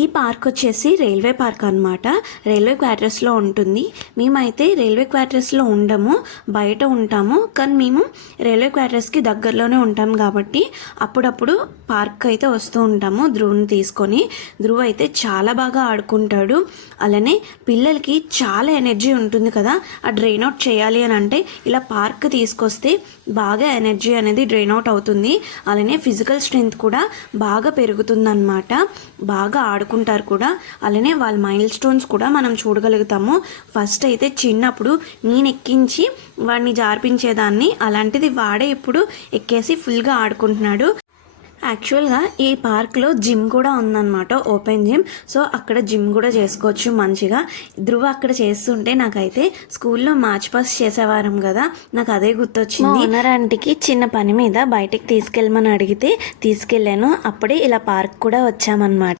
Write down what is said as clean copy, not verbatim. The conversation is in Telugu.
ఈ పార్క్ వచ్చేసి రైల్వే పార్క్ అనమాట. రైల్వే క్వార్టర్స్లో ఉంటుంది. మేమైతే రైల్వే క్వార్టర్స్లో ఉండము, బయట ఉంటాము. కానీ మేము రైల్వే క్వార్టర్స్కి దగ్గరలోనే ఉంటాం కాబట్టి అప్పుడప్పుడు పార్క్ అయితే వస్తూ ఉంటాము ధ్రువుని తీసుకొని. ధ్రువ్ అయితే చాలా బాగా ఆడుకుంటాడు. అలానే పిల్లలకి చాలా ఎనర్జీ ఉంటుంది కదా, ఆ డ్రైన్ అవుట్ చేయాలి అని అంటే ఇలా పార్క్ తీసుకొస్తే బాగా ఎనర్జీ అనేది డ్రైన్ అవుట్ అవుతుంది. అలానే ఫిజికల్ స్ట్రెంగ్త్ కూడా బాగా పెరుగుతుందన్నమాట. బాగా ఆడుకుంటారు కూడా. అలానే వాళ్ళ మైల్ స్టోన్స్ కూడా మనం చూడగలుగుతాము. ఫస్ట్ అయితే చిన్నప్పుడు నేను ఎక్కించి వాడిని జార్పించేదాన్ని, అలాంటిది వాడే ఇప్పుడు ఎక్కేసి ఫుల్గా ఆడుకుంటున్నాడు. యాక్చువల్గా ఈ పార్క్లో జిమ్ కూడా ఉందన్నమాట, ఓపెన్ జిమ్. సో అక్కడ జిమ్ కూడా చేసుకోవచ్చు మంచిగా. ధ్రువ అక్కడ చేస్తుంటే నాకైతే స్కూల్లో మార్చ్ పాస్ చేసేవారం కదా, నాకు అదే గుర్తొచ్చింది. ఓనర్ ఆంటీకి చిన్న పని మీద బయటికి తీసుకెళ్ళమని అడిగితే తీసుకెళ్ళాను. అప్పుడే ఇలా పార్క్ కూడా వచ్చామన్నమాట.